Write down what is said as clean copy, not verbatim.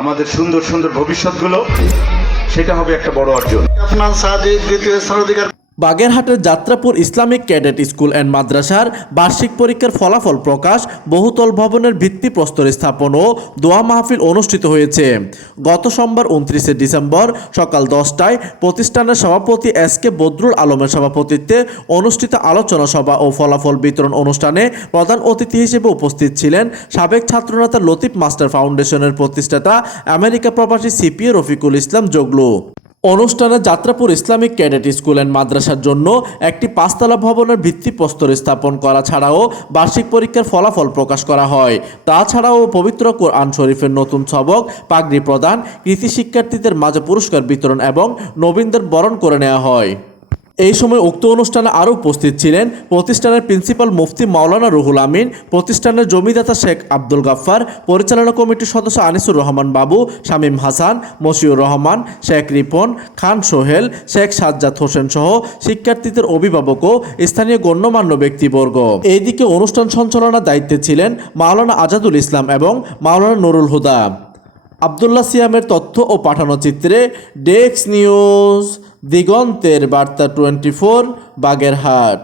আমাদের সুন্দর সুন্দর ভবিষ্যৎগুলো, সেটা হবে একটা বড় অর্জন। আফনান সাদিক দ্বিতীয় স্থানাধিকার। বাগেরহাটের Jatrapur Islamic cadet school and মাদ্রাসার বার্ষিক পরীক্ষার ফলাফল প্রকাশ, বহুতল ভবনের ভিত্তিপ্রস্তর স্থাপন ও দোয়া মাহফিল অনুষ্ঠিত হয়েছে। গত সোমবার 29 ডিসেম্বর সকাল 10টায় প্রতিষ্ঠানের সভাপতি এস.কে. বদরুল আলমের সভাপতিত্বে অনুষ্ঠিত আলোচনা সভা ও ফলাফল বিতরণ অনুষ্ঠানে প্রধান অতিথি হিসেবে উপস্থিত ছিলেন সাবেক ছাত্রনেতা লতিফ মাস্টার ফাউন্ডেশনের প্রতিষ্ঠাতা আমেরিকা প্রবাসী সিপিএ রফিকুল ইসলাম জগলু। অনুষ্ঠানে Jatrapur Islamic cadet school and মাদ্রাসার জন্য একটি 5তলা ভবনের ভিত্তিপ্রস্তর স্থাপন করা ছাড়াও বার্ষিক পরীক্ষার ফলাফল প্রকাশ করা হয়। তাছাড়াও পবিত্র কোরআন শরীফের নতুন সবক, পাগড়ি প্রদান, কৃতি শিক্ষার্থীদের মাঝে পুরস্কার বিতরণ এবং নবীনদের বরণ করে নেওয়া হয়। এই সময় উক্ত অনুষ্ঠানে আরও উপস্থিত ছিলেন প্রতিষ্ঠানের প্রিন্সিপাল মুফতি মাওলানা রুহুল আমিন, প্রতিষ্ঠানের জমিদাতা শেখ আব্দুল গাফফার, পরিচালনা কমিটির সদস্য আনিসুর রহমান বাবু, শামীম হাসান, মশিউর রহমান, শেখ রিপন, খান সোহেল, শেখ সাজ্জাদ হোসেন সহ শিক্ষার্থীদের অভিভাবক ও স্থানীয় গণ্যমান্য ব্যক্তিবর্গ। এইদিকে অনুষ্ঠান সঞ্চালনার দায়িত্বে ছিলেন মাওলানা আজাদুল ইসলাম এবং মাওলানা নুরুল হুদা। আবদুল্লাহ সিয়ামের তথ্য ও পাঠানো চিত্রে ডেস্ক নিউজ, দিগন্তের বার্তা 24, বাগেরহাট।